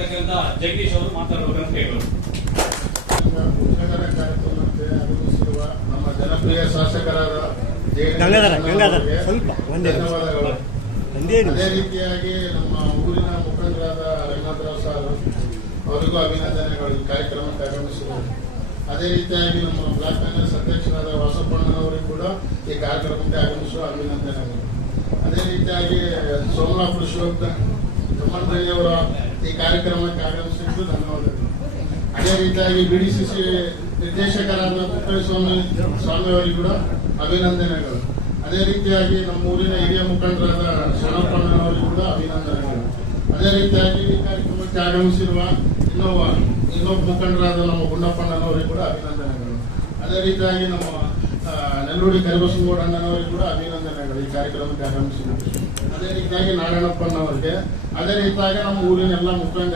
ಆಗಿರ್ತಕ್ಕಂಥ ಜಗದೀಶ್ ಅವರು ಮಾತಾಡಬೇಕಂತ ಕೇಳೋದು. ಕಾರ್ಯಕ್ರಮಕ್ಕೆ ಆಗಮಿಸಿರುವ ನಮ್ಮ ಜನಪ್ರಿಯ ಶಾಸಕರಾದ ಧನ್ಯವಾದಗಳು. ಅದೇ ರೀತಿಯಾಗಿ ನಮ್ಮ ಊರಿನ ಮುಖಂಡರಾದ ರಂಗನಾಥರಾವ್ ಸರ್ ಅವರಿಗೂ ಅಭಿನಂದನೆಗಳು ಈ ಕಾರ್ಯಕ್ರಮಕ್ಕೆ ಆಗಮಿಸಿದರು. ಅದೇ ರೀತಿಯಾಗಿ ನಮ್ಮ ಬ್ಲಾಕ್ ಕಾಂಗ್ರೆಸ್ ಅಧ್ಯಕ್ಷರಾದ ವಾಸಪ್ಪಣ್ಣನವರಿಗೂ ಕೂಡ ಈ ಕಾರ್ಯಕ್ರಮಕ್ಕೆ ಆಗಮಿಸುವ ಅಭಿನಂದನೆಗಳು. ಅದೇ ರೀತಿಯಾಗಿ ಸೋಮಲಾಪುರ ಶಿವಮಂತಯ್ಯವರ ಈ ಕಾರ್ಯಕ್ರಮಕ್ಕೆ ಆಗಮಿಸಿದ್ದು ಧನ್ಯವಾದಗಳು. ಅದೇ ರೀತಿಯಾಗಿ ಬಿಡಿಸಿಸಿ ನಿರ್ದೇಶಕರಾದ ಸ್ವಾಮಿಯವರಿಗೂ ಕೂಡ ಅಭಿನಂದನೆಗಳು. ಅದೇ ರೀತಿಯಾಗಿ ನಮ್ಮ ಊರಿನ ಹಿರಿಯ ಮುಖಂಡರಾದ ಶರಣಪ್ಪಣ್ಣನವರಿಗೂ ಕೂಡ ಅಭಿನಂದನೆಗಳು. ಅದೇ ರೀತಿಯಾಗಿ ಈ ಕಾರ್ಯಕ್ರಮಕ್ಕೆ ಆಗಮಿಸಿರುವ ಇನ್ನೊಬ್ಬ ಮುಖಂಡರಾದ ನಮ್ಮ ಗುಂಡಪ್ಪಣ್ಣನವರಿಗೂ ಕೂಡ ಅಭಿನಂದನೆಗಳು. ಅದೇ ರೀತಿಯಾಗಿ ನಮ್ಮ ನೆಲ್ಲೂಡಿ ಕರಿಬಸನಗೌಡ ಅಣ್ಣನವರಿಗೂ ಕೂಡ ಅಭಿನಂದನೆಗಳು ಈ ಕಾರ್ಯಕ್ರಮಕ್ಕೆ ಆಗಮಿಸಿದರು. ಅದೇ ರೀತಿಯಾಗಿ ನಾರಾಯಣಪ್ಪನವರಿಗೆ, ಅದೇ ರೀತಿಯಾಗಿ ನಮ್ಮ ಊರಿನ ಎಲ್ಲ ಮುಖಂಡ